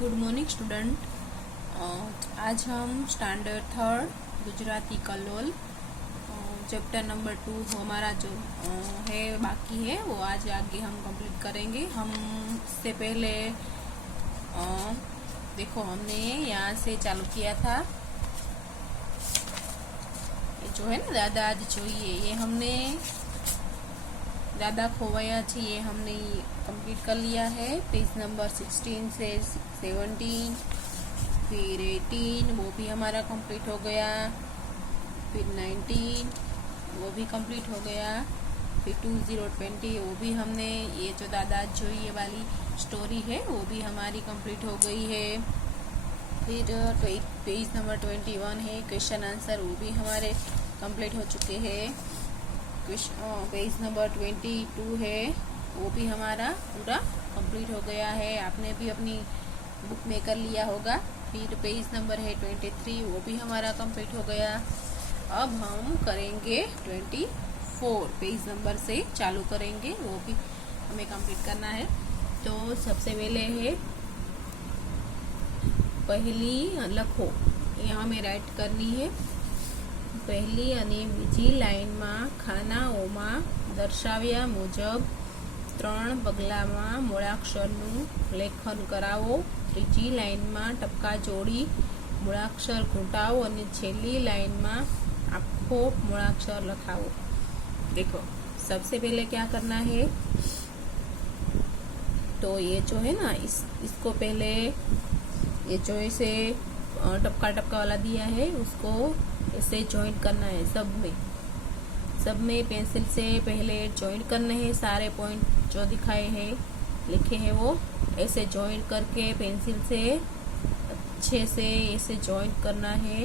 Good morning student. आज हम standard third Gujarati Kalol chapter number 2 हमारा जो है बाकी है वो आज आगे हम कंप्लीट करेंगे। हम इससे पहले देखो हमने यहाँ से चालू किया था, ये जो है ना दादा आज જોઈએ ये हमने दादा खोवाया छी ये हमने कंप्लीट कर लिया है। पेज नंबर 16 से 17 फिर 18 वो भी हमारा कंप्लीट हो गया, फिर 19 वो भी कंप्लीट हो गया, फिर 2020 वो भी हमने ये जो दादा જોઈએ वाली स्टोरी है वो भी हमारी कंप्लीट हो गई है। फिर पेज नंबर 21 है क्वेश्चन आंसर, वो भी हमारे कंप्लीट हो चुके हैं। पेज नंबर 22 है वो भी हमारा पूरा कंप्लीट हो गया है, आपने भी अपनी बुक में कर लिया होगा। फिर पेज नंबर है 23 वो भी हमारा कंप्लीट हो गया। अब हम करेंगे 24 पेज नंबर से चालू करेंगे, वो भी हमें कंप्लीट करना है। तो सबसे पहले है पहली लखो, यहाँ में राइट करनी है। પહેલી અને બીજી લાઈનમાં ખાનાઓમાં દર્શાવ્યા મુજબ 3 પગલામાં મૂળાક્ષરનું લેખન કરાવો। ત્રીજી લાઈનમાં ટપકા જોડી મૂળાક્ષર ઘૂંટાવો અને છેલ્લી લાઈનમાં આખો મૂળાક્ષર લખાવો। देखो सबसे पहले क्या करना है, तो ये जो है ना इसको पहले ये जो इसे टपका टपका वाला दिया है उसको इसे ज्वाइंट करना है। सब में पेंसिल से पहले ज्वाइंट करने हैं। सारे पॉइंट जो दिखाए हैं लिखे हैं वो ऐसे ज्वाइंट करके पेंसिल से अच्छे से ऐसे ज्वाइंट करना है,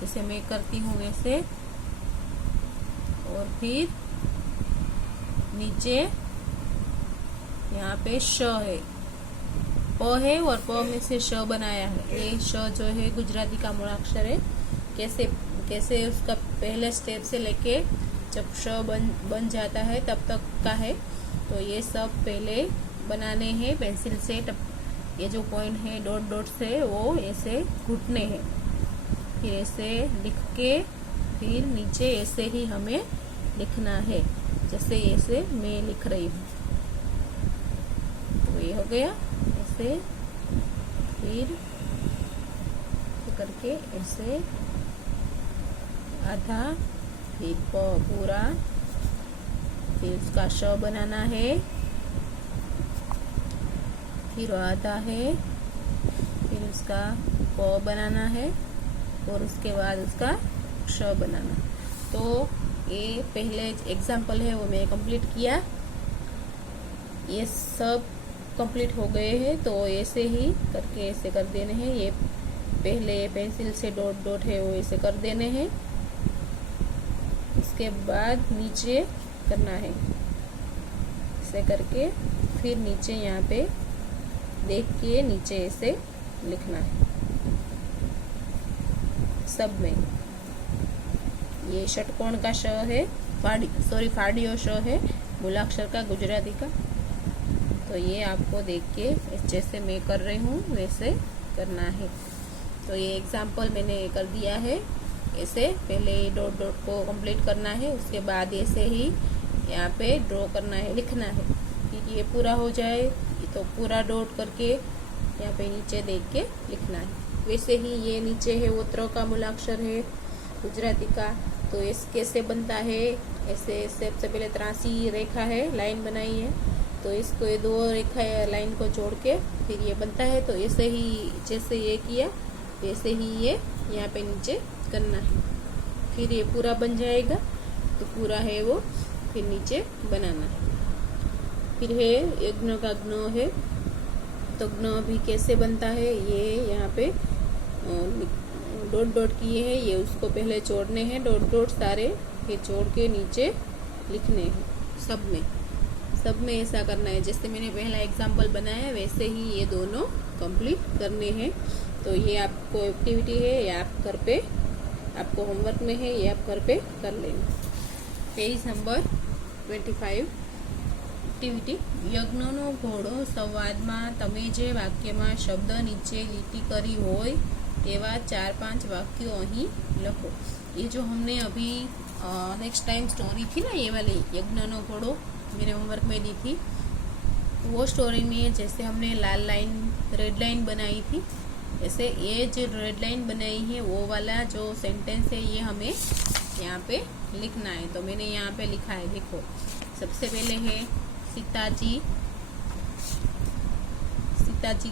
जैसे मैं करती हूँ वैसे। और फिर नीचे यहाँ पे श है, प है और प में से श बनाया है। ये श जो है गुजराती का मूलाक्षर है। कैसे उसका पहले स्टेप से लेके जब श बन जाता है तब तक का है। तो ये सब पहले बनाने हैं पेंसिल से। ये जो पॉइंट है डॉट डॉट से वो ऐसे घुटने हैं, फिर ऐसे लिख के फिर नीचे ऐसे ही हमें लिखना है, जैसे ऐसे मैं लिख रही हूँ। तो ये हो गया ऐसे, फिर करके ऐसे आधा, फिर पूरा, फिर उसका श बनाना है, फिर आधा है, फिर उसका प बनाना है और उसके बाद उसका श बनाना। तो ये पहले एग्जाम्पल है वो मैं कंप्लीट किया, ये सब कंप्लीट हो गए हैं। तो ऐसे ही करके ऐसे कर देने हैं। ये पहले पेंसिल से डॉट डॉट है वो ऐसे कर देने हैं, उसके बाद नीचे करना है ऐसे करके, फिर नीचे यहाँ पे देख के नीचे ऐसे लिखना है सब में। ये षटकोण का श है, फाड़ियो श है मूलाक्षर का गुजराती का। तो ये आपको देख के जैसे मैं कर रही हूँ वैसे करना है। तो ये एग्जाम्पल मैंने कर दिया है। ऐसे पहले डॉट डॉट को कंप्लीट करना है, उसके बाद ऐसे ही यहाँ पे ड्रॉ करना है, लिखना है। फिर ये पूरा हो जाए तो पूरा डॉट करके यहाँ पे नीचे देख के लिखना है। वैसे ही ये नीचे है वो त्र का मूलाक्षर है गुजराती का। तो इस कैसे बनता है, ऐसे सबसे पहले त्रासी रेखा है, लाइन बनाई है, तो इसको ये 2 रेखा लाइन को जोड़ के फिर ये बनता है। तो ऐसे ही जैसे ये किया वैसे ही ये यहाँ पे नीचे करना है, फिर ये पूरा बन जाएगा। तो पूरा है वो फिर नीचे बनाना है। फिर है यज्ञ का ज्ञ है, तो ज्ञ भी कैसे बनता है, ये यहाँ पे डॉट डॉट किए हैं, ये उसको पहले जोड़ने हैं डॉट डॉट सारे, फिर जोड़ के नीचे लिखने हैं सब में ऐसा करना है। जैसे मैंने पहला एग्जाम्पल बनाया वैसे ही ये दोनों कंप्लीट करने हैं। तो ये आपको एक्टिविटी है, ये आप घर पे आपको होमवर्क में है, ये आप घर पे कर लेंगे। पेज नंबर 25 એક્ટિવિટી યજ્ઞનો ઘોડો સંવાદમાં તમે જે વાક્યમાં શબ્દ નીચે લીટી करी હોય તેવા 4-5 वाक्यों અહીં લખો। ये जो हमने अभी नेक्स्ट टाइम स्टोरी थी ना, ये वाली यज्ञनो घोड़ो मेरे होमवर्क में दी थी, वो स्टोरी में जैसे हमने लाल लाइन रेड लाइन बनाई थी, ऐसे ये जो रेड लाइन बनाई है वो वाला जो सेंटेंस है ये हमें यहाँ पे लिखना है। तो मैंने यहाँ पे लिखा है, देखो सबसे पहले है सीताजी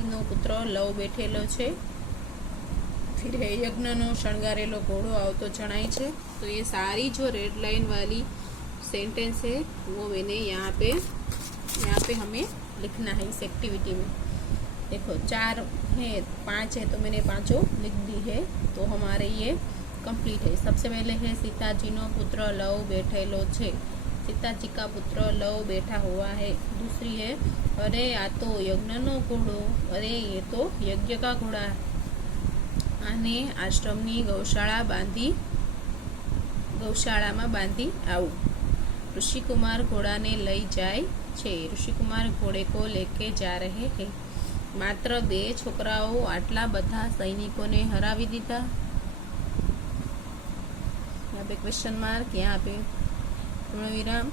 नो पुत्र लव बैठेलो छे। फिर है यज्ञनो शणगारेलो घोड़ो आवतो जणाय छे। तो ये सारी जो रेड लाइन वाली सेंटेंस है वो मैंने यहाँ पे हमें लिखना है इस एक्टिविटी में। देखो 4 है 5 है तो मैंने पांचों लिख दी है, तो हमारे ये कंप्लीट है। सबसे पहले है सीताजी नो पुत्र लव बैठेलो छे, सीताजी का पुत्र लव बैठा हुआ है। दूसरी है अरे आ तो यज्ञनो घोड़ो, अरे ये तो यज्ञ का घोड़ा आने आश्रमनी गौशाळामां बांधी आवुं। ऋषिकुमार घोड़ा ने लई जाए छे, ऋषिकुमार घोड़े को लेके जा रहे हैं। मात्र 2 छोकराओ आटला बधा सैनिकों ने हरावी दीधा। यहाँ पे क्वेश्चन मार्क, यहाँ पे पूर्ण विराम,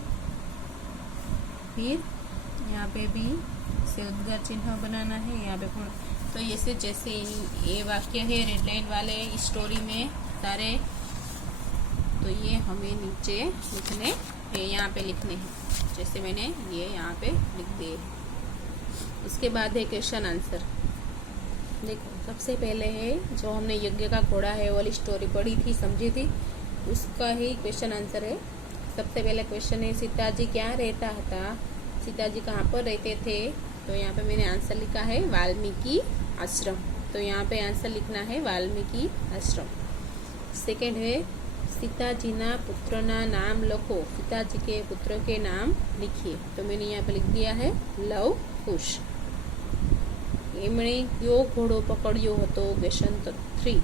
फिर यहाँ पे भी से उद्गार चिन्ह बनाना है, यहाँ पे पूर्ण। तो ऐसे जैसे ये वाक्य है रेड लाइन वाले इस स्टोरी में सारे, तो ये हमें नीचे लिखने हैं, यहाँ पे लिखने हैं जैसे मैंने ये यहाँ पे लिख दिए। उसके बाद है क्वेश्चन आंसर। देखो सबसे पहले है जो हमने यज्ञ का घोड़ा है वाली स्टोरी पढ़ी थी, समझी थी, उसका ही क्वेश्चन आंसर है। सबसे पहले क्वेश्चन है सीताजी क्या रहता था, सीताजी कहाँ पर रहते थे। तो यहाँ पे मैंने आंसर लिखा है वाल्मीकि आश्रम, तो यहाँ पे आंसर लिखना है वाल्मीकि आश्रम। सेकेंड है सीताजी ना पुत्र ना नाम लखो, सीताजी के पुत्र के नाम लिखिए। तो मैंने यहाँ पे लिख दिया है लव कुश। एमणे क्यों घोड़ो पकड़ियो हतो, क्वेश्चन 3,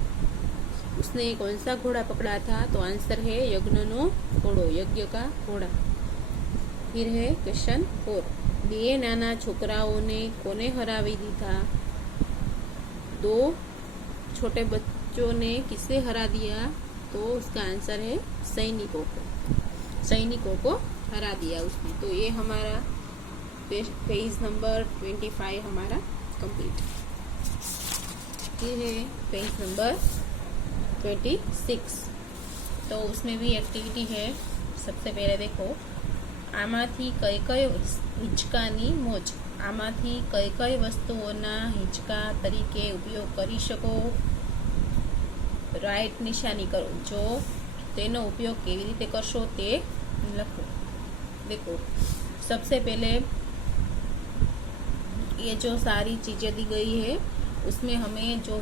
उसने कौन सा घोड़ा पकड़ा था। तो आंसर है यज्ञनो घोड़ो, यज्ञ का घोड़ा। फिर है क्वेश्चन 4, 2 नाना छोकराओं ने कोने हरावी दीधा, 2 छोटे बच्चों ने किसे हरा दिया। तो उसका आंसर है सैनिकों को हरा दिया उसने। तो ये हमारा पेज नंबर 25 हमारा कंप्लीट। ये है पेज नंबर 26, तो उसमें भी एक्टिविटी है। सबसे पहले देखो आमाथी कई कई हिंचकानी मोज, आमाथी कई कई वस्तुओना हिंचका तरीके उपयोग करी शको। राइट निशानी करो, जो तेनो उपयोग केवी रीते करशो ते लखो। देखो सबसे पहले ये जो सारी चीजें दी गई है उसमें हमें जो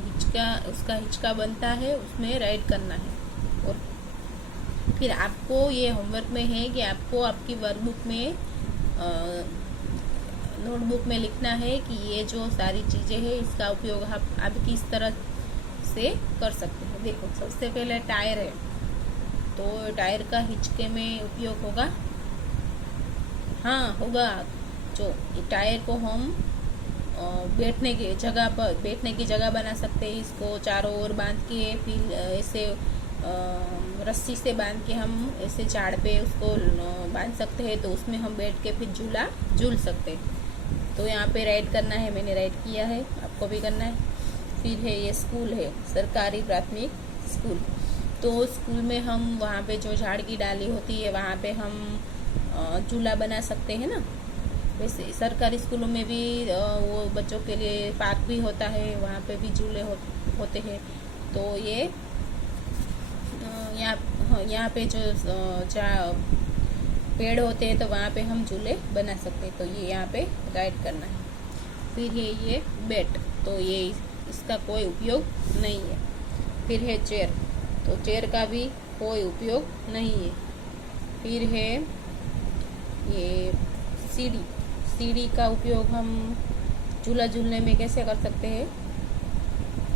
उसका हिचका बनता है उसमें राइट करना है। और फिर आपको ये होमवर्क में है कि आपको आपकी वर्कबुक में नोटबुक में लिखना है कि ये जो सारी चीजें हैं इसका उपयोग आप किस तरह से कर सकते हैं। देखो सबसे पहले टायर है, तो टायर का हिचके में उपयोग होगा, हाँ होगा। जो टायर को हम बैठने की जगह बना सकते हैं, इसको चारों ओर बांध के फिर ऐसे रस्सी से बांध के हम ऐसे झाड़ पे उसको बांध सकते हैं, तो उसमें हम बैठ के फिर झूला झूल सकते हैं। तो यहाँ पे राइट करना है, मैंने राइट किया है, आपको भी करना है। फिर है ये स्कूल है, सरकारी प्राथमिक स्कूल, तो स्कूल में हम वहाँ पे जो झाड़ की डाली होती है वहाँ पे हम झूला बना सकते हैं ना। वैसे सरकारी स्कूलों में भी वो बच्चों के लिए पार्क भी होता है, वहाँ पे भी झूले होते हैं। तो ये यहाँ पे जो पेड़ होते हैं तो वहाँ पे हम झूले बना सकते हैं। तो ये यहाँ पे राइट करना है। फिर ये बैट, तो ये इसका कोई उपयोग नहीं है। फिर है चेयर, तो चेयर का भी कोई उपयोग नहीं है। फिर है ये सीढ़ी का उपयोग हम झूला झूलने में कैसे कर सकते हैं।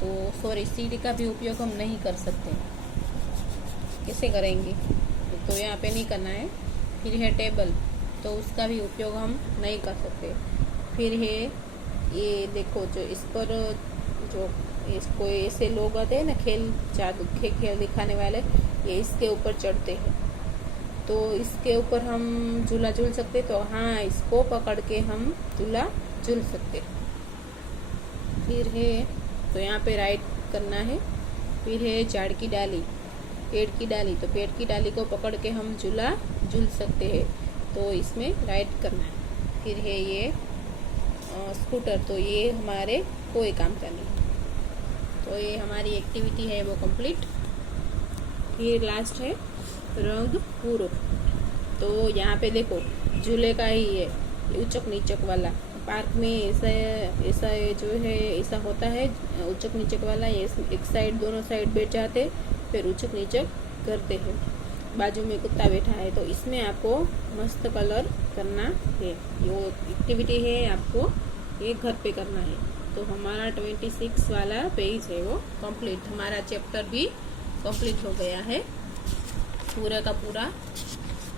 तो सॉरी, सीढ़ी का भी उपयोग हम नहीं कर सकते, कैसे करेंगे, तो यहाँ पे नहीं करना है। फिर है टेबल, तो उसका भी उपयोग हम नहीं कर सकते। फिर है ये देखो, जो इस पर जो कोई ऐसे लोग आते हैं ना, खेल दिखाने वाले, ये इसके ऊपर चढ़ते हैं, तो इसके ऊपर हम झूला झूल सकते। तो हाँ, इसको पकड़ के हम झूला झूल सकते। फिर है, तो यहाँ पे राइट करना है। फिर है झाड़ की डाली, पेड़ की डाली, तो पेड़ की डाली को पकड़ के हम झूला झूल सकते हैं, तो इसमें राइट करना है। फिर है ये स्कूटर, तो ये हमारे कोई काम का नहीं। तो ये हमारी एक्टिविटी है वो कंप्लीट। फिर लास्ट है रंग पूरो। तो यहाँ पे देखो झूले का ही है, उचक नीचक वाला। पार्क में ऐसा जो है ऐसा होता है उचक नीचक वाला। ये एक साइड, दोनों साइड बैठ जाते, फिर उचक नीचक करते हैं। बाजू में कुत्ता बैठा है, तो इसमें आपको मस्त कलर करना है। ये एक्टिविटी है, आपको ये घर पे करना है। तो हमारा 26 वाला पेज है वो कंप्लीट, हमारा चैप्टर भी कंप्लीट हो गया है पूरा का पूरा।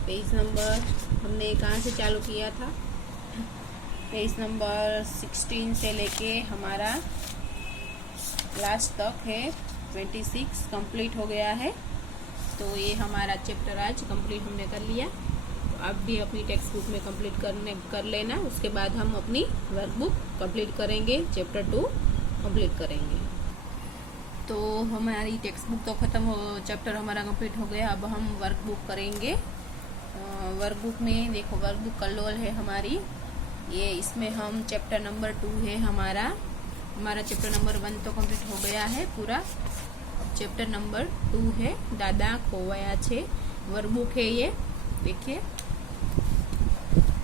पेज नंबर हमने कहाँ से चालू किया था, पेज नंबर 16 से लेके हमारा लास्ट तक है 26 कंप्लीट हो गया है। तो ये हमारा चैप्टर आज कंप्लीट हमने कर लिया। तो आप भी अपनी टेक्स्ट बुक में कंप्लीट कर लेना। उसके बाद हम अपनी वर्कबुक कंप्लीट करेंगे, चैप्टर 2 कंप्लीट करेंगे। तो हमारी टेक्स्ट बुक तो ख़त्म हो, चैप्टर हमारा कंप्लीट हो गया। अब हम वर्कबुक करेंगे। वर्कबुक में देखो, वर्कबुक कलोल है हमारी ये, इसमें हम चैप्टर नंबर 2 है हमारा चैप्टर नंबर 1 तो कंप्लीट हो गया है पूरा। अब चैप्टर नंबर 2 है दादा खोवाया छे। वर्कबुक है ये, देखिए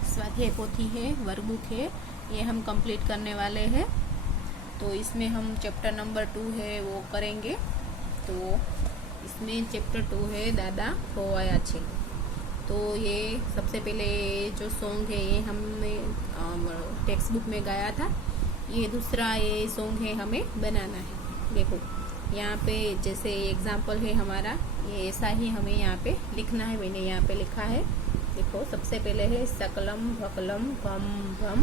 स्वाध्याय पोथी है, वर्कबुक है, ये हम कंप्लीट करने वाले हैं। तो इसमें हम चैप्टर नंबर 2 है वो करेंगे। तो इसमें चैप्टर 2 है दादा खोवाया छे। तो ये सबसे पहले जो सॉन्ग है ये हमने टेक्स्ट बुक में गाया था। ये दूसरा ये सॉन्ग है हमें बनाना है। देखो यहाँ पे जैसे एग्जाम्पल है हमारा, ये ऐसा ही हमें यहाँ पे लिखना है। मैंने यहाँ पे लिखा है, देखो सबसे पहले है सकलम भकलम भम भम,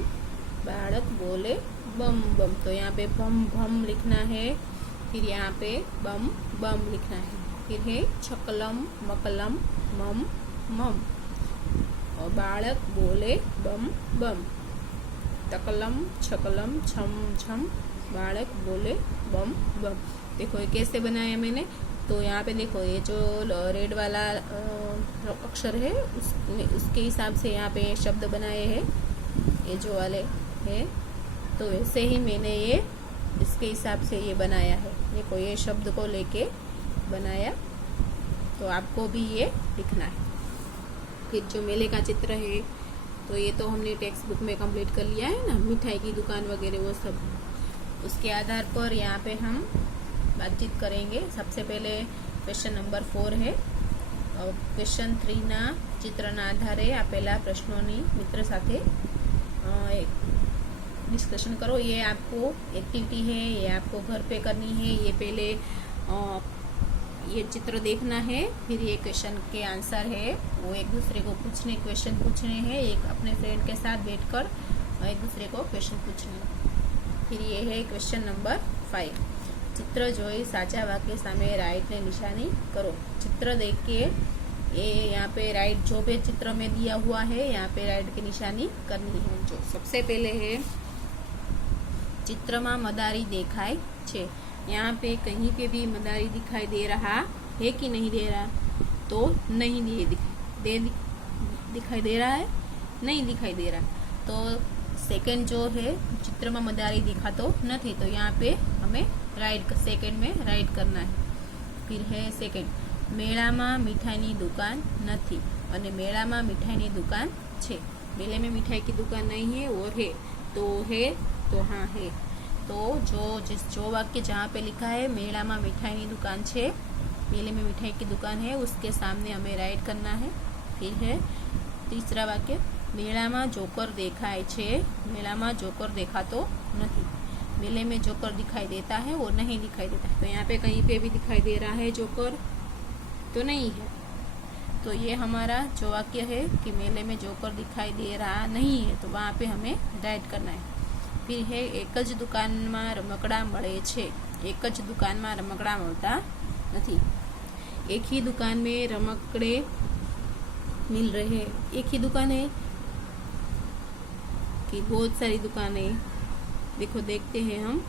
बालक बोले बम बम। तो यहाँ पे बम बम लिखना है, फिर यहाँ पे बम बम लिखना है। फिर है छकलम मकलम मम मम, और बालक बोले बम बम। तकलम छकलम छम छम, बालक बोले बम बम। देखो ये कैसे बनाया मैंने। तो यहाँ पे देखो ये जो रेड वाला अक्षर है उसके हिसाब से यहाँ पे शब्द बनाए हैं, ये जो वाले है। तो वैसे ही मैंने ये इसके हिसाब से ये बनाया है। देखो ये शब्द को लेके बनाया, तो आपको भी ये लिखना है। फिर जो मेले का चित्र है, तो ये तो हमने टेक्स्ट बुक में कंप्लीट कर लिया है ना, मिठाई की दुकान वगैरह वो सब। उसके आधार पर यहाँ पे हम बातचीत करेंगे। सबसे पहले क्वेश्चन नंबर 4 है। क्वेश्चन 3 ना ચિત્રના આધારે આપેલા પ્રશ્નોની મિત્ર સાથે डिस्कशन करो। ये आपको एक्टिविटी है, ये आपको घर पे करनी है। ये पहले ये चित्र देखना है, फिर ये क्वेश्चन के आंसर है वो एक दूसरे को पूछने, क्वेश्चन पूछने हैं। एक अपने फ्रेंड के साथ बैठकर एक दूसरे को क्वेश्चन पूछने। फिर ये है क्वेश्चन नंबर 5, चित्र जोई साचा वाक्य सामे राइट ने निशानी करो। चित्र देख के ये यहाँ पे राइट जो भी चित्र में दिया हुआ है यहाँ पे राइट की निशानी करनी है। जो सबसे पहले है चित्र में मदारी देखाय छे। यहाँ पे कहीं पे भी मदारी दिखाई दे रहा है कि नहीं दे रहा? तो नहीं दिखाई दे रहा है, नहीं दिखाई दे रहा। तो सेकंड जो है चित्र में मदारी दिखा तो नहीं, तो यहाँ पे हमें राइट सेकंड में राइट करना है। फिर है सेकंड, मेला में मिठाई दुकान नहीं और मेला में मिठाई दुकान छे। मेले में मिठाई की दुकान नहीं है और है तो हाँ है। तो जो वाक्य जहाँ पे लिखा है मेला में मिठाई दुकान छे, मेले में मिठाई की दुकान है, उसके सामने हमें राइट करना है। फिर है तीसरा वाक्य, मेला में जोकर देखाय छे, मेला में जोकर देखा तो नहीं। मेले में जोकर दिखाई देता है और नहीं दिखाई देता है। तो यहाँ पे कहीं पे भी दिखाई दे रहा है जोकर तो नहीं है। तो ये हमारा जो वाक्य है कि मेले में जोकर दिखाई दे रहा नहीं है, तो वहाँ पे हमें राइट करना है। फिर है एक ज दुकाનમાં રમકડા મળે છે। एक ज दुकाનમાં રમકડા મળતા નથી। एक ही दुकान में रमकड़े मिल रहे हैं। एक ही दुकान है कि बहुत सारी दुकानें? देखो देखते हैं हम।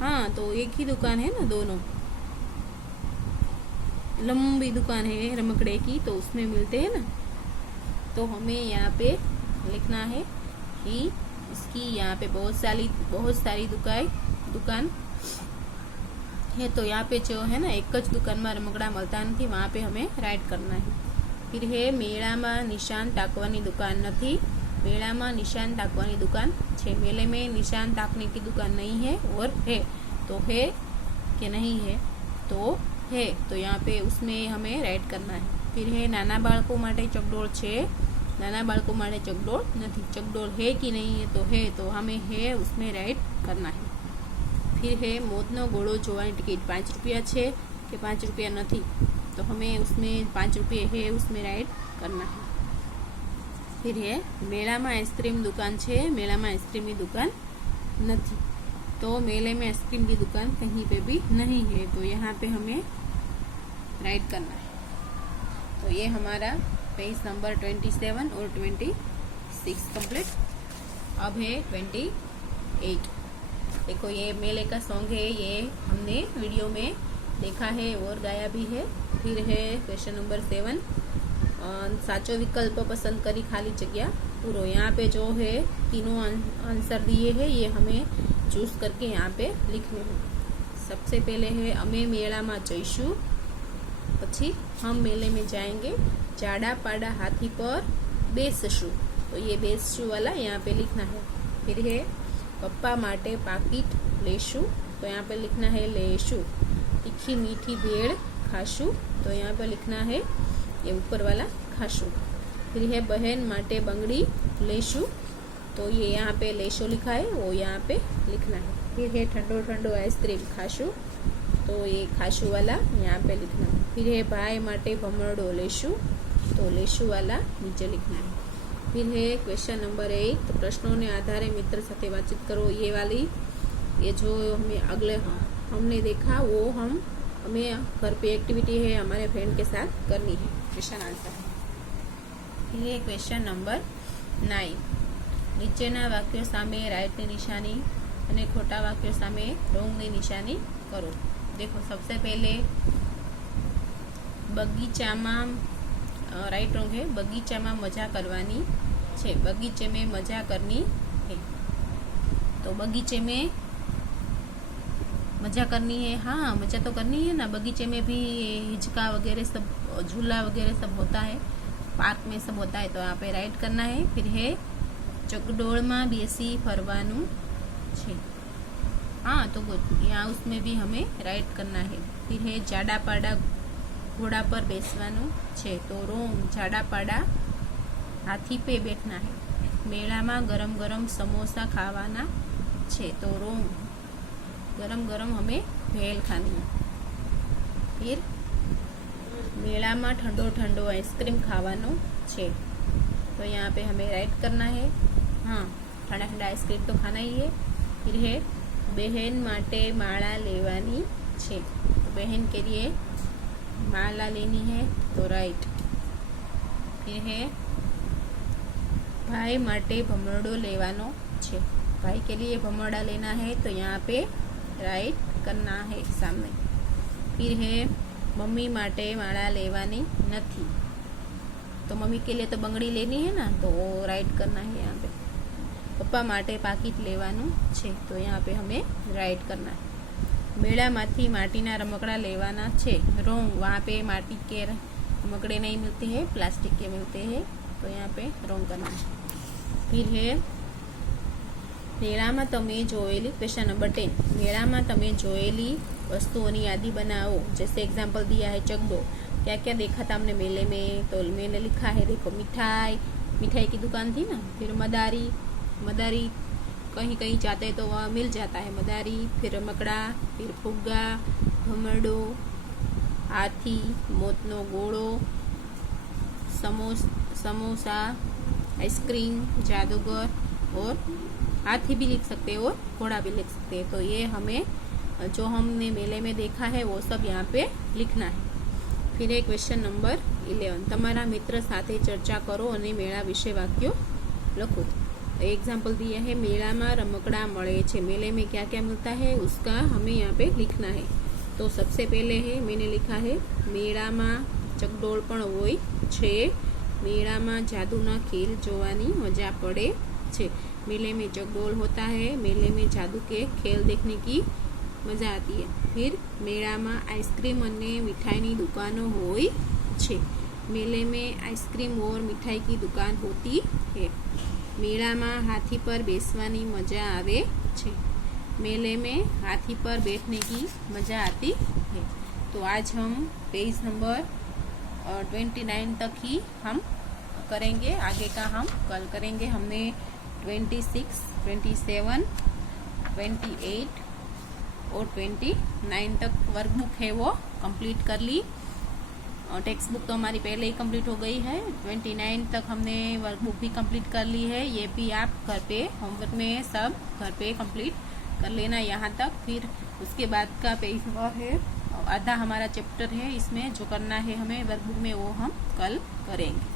हाँ, तो एक ही दुकान है ना, दोनों लंबी दुकान है रमकड़े की, तो उसमें मिलते हैं ना। तो हमें यहाँ पे लिखना है कि इसकी यहाँ पे बहुत सारी दुकान है। तो यहाँ पे जो है ना, एक ज दुकान में रमकड़ा મળતા નથી, वहाँ पे हमें राइट करना है। फिर है मेला में निशान टाकवानी दुकान नहीं। मेला में निशान टाकवानी दुकान छे। मेले में निशान टाकने की दुकान नहीं है और है, तो है कि नहीं है? तो है, तो यहाँ पे उसमें हमें राइट करना है। फिर है नाना बाळको माटे चकडोळ छे। नाना बाळको माटे चकडोळ नहीं। चकडोळ है कि नहीं है? तो है, तो हमें है उसमें राइट करना है। फिर है मोतनो घोड़ो जोवानी टिकट 5 रुपया है कि 5 रुपया नहीं, तो हमें उसमें 5 रुपये है उसमें राइट करना है। फिर है मेला में आइसक्रीम दुकान है। मेला में आइसक्रीम की दुकान नहीं, तो मेले में आइसक्रीम की दुकान कहीं पे भी नहीं है, तो यहाँ पे हमें राइट करना है। तो ये हमारा पेज नंबर 27 और 26 कंप्लीट। अब है 28। देखो ये मेले का सॉन्ग है, ये हमने वीडियो में देखा है और गाया भी है। फिर है क्वेश्चन नंबर 7, साचो विकल्प पसंद करी खाली जगह पूरो। यहाँ पे जो है तीनों आंसर दिए हैं, ये हमें चूज करके यहाँ पे लिखने हैं। सबसे पहले है अमे मेला में जईशु, पछी हम मेले में जाएंगे, जाड़ा पाड़ा हाथी पर बेसशु, तो ये बेसशु वाला यहाँ पे लिखना है। फिर है पप्पा माटे पाकिट लेशु, तो यहाँ पे लिखना है लेशु। तीखी मीठी भेड़ खाशु, तो यहाँ पे लिखना है ये ऊपर वाला खाशु। फिर है बहन माटे बंगड़ी लेशु, तो ये यहाँ पे लेशो लिखा है, वो यहाँ पे लिखना है। फिर है ठंडो ठंडो आइसक्रीम खाशु, तो ये खाशु वाला यहाँ पे लिखना है। फिर है भाई माटे भमरडो लेशु, तो लेशु वाला नीचे लिखना है। फिर है क्वेश्चन नंबर 8, तो प्रश्नों ने आधारे मित्र साथे बातचीत करो। ये वाली, ये जो हमें अगले हमने देखा वो हमें घर पे एक्टिविटी है हमारे फ्रेंड के साथ करनी है। क्वेश्चन आंसर है। फिर है क्वेश्चन नंबर 9, નીચેના વાક્યો સામે રાઈટની નિશાની અને ખોટા વાક્યો સામે રોંગની નિશાની કરો। देखो सबसे पहले बगीचाમાં राइट रोंग है, बगीचाમાં मजा करवानी छे। बगीचे में मजा करनी है, तो बगीचे में मजा करनी है। हाँ, मजा तो करनी है ना, बगीचे में भी हिचका वगैरह सब, झूला वगैरह सब होता है, पार्क में सब होता है, तो यहाँ पे राइट करना है। फिर है चकडोळ में बेसी फरवानू छे। हाँ, तो यहाँ उसमें भी हमें राइट करना है। फिर है जाड़ा पाड़ा घोड़ा पर बेसवानू छे, तो रोंग, जाड़ा पाड़ा हाथी पे बैठना है। मेला में गरम गरम समोसा खावाना छे, तो रोंग, गरम गरम हमें भेल खानी है। फिर मेला में ठंडो ठंडो आइसक्रीम खावानो छे, तो यहाँ पे हमें राइट करना है। हाँ, ठंडा ठंडा आइसक्रीम तो खाना ही है। फिर है बहन माटे माला लेवानी छे, तो बहन के लिए माला लेनी है, तो राइट। फिर है भाई माटे भमरडो लेवानो छे, भाई के लिए भमरडा लेना है, तो यहाँ पे राइट करना है सामने। फिर है मम्मी माटे माला लेवानी नहीं, तो मम्मी के लिए तो बंगड़ी लेनी है ना, तो वो राइट करना है यहाँ पे। पप्पा माटे पाकिट लेवानू छे, तो यहाँ पे हमें राइट करना है। मेला माथी माटीना रमकड़ा लेवाना छे, रोंग, वहाँ पे माटी के रमकड़े नहीं मिलते हैं, प्लास्टिक के मिलते हैं, तो यहाँ पे रोंग करना है। फिर है मेळामां तमे जोयेली, क्वेश्चन नंबर 10, मेळामां तमे जोयेली वस्तुओनी यादी बनाओ। जैसे एग्जाम्पल दिया है चकडो, क्या क्या देखा था हमने मेले में, तो मैंने लिखा है, देखो मिठाई की दुकान थी ना। फिर मदारी कहीं कहीं जाते तो वहाँ मिल जाता है मदारी। फिर रमकड़ा, फिर फुग्गा, भमरडो, हाथी, मोतनो घोड़ो, समोसा, आइसक्रीम, जादूगर और हाथी भी लिख सकते हैं और घोड़ा भी लिख सकते हैं। तो ये हमें जो हमने मेले में देखा है वो सब यहाँ पे लिखना है। फिर एक क्वेश्चन नंबर 11, તમારા મિત્ર સાથે ચર્ચા કરો અને મેળા વિશે વાક્યો લખો। एग्जाम्पल दिया है, मेला में रमकड़ा મળે છે। मेले में क्या क्या मिलता है उसका हमें यहाँ पे लिखना है। तो सबसे पहले है, मैंने लिखा है मेला में चकडोल पण होय छे, मेला में जादूना खेल जोवानी मजा पड़े छे। मेले में चकडोल होता है, मेले में जादू के खेल देखने की मजा आती है। फिर मेला में आइसक्रीम और मिठाई की दुकानों होय छे, मेले में आइसक्रीम और मिठाई की दुकान होती है। मेला में हाथी पर बेसवानी मजा आवे छे, मेले में हाथी पर बैठने की मजा आती है। तो आज हम पेज नंबर 29 तक ही हम करेंगे, आगे का हम कल करेंगे। हमने 26, 27, 28 और 29 तक वर्कबुक है वो कंप्लीट कर ली। टेक्स्ट बुक तो हमारी पहले ही कंप्लीट हो गई है। 29 तक हमने वर्कबुक भी कंप्लीट कर ली है। ये भी आप घर पे होमवर्क में सब घर पे कंप्लीट कर लेना यहाँ तक। फिर उसके बाद का पेज नंबर है, आधा हमारा चैप्टर है, इसमें जो करना है हमें वर्कबुक में वो हम कल करेंगे।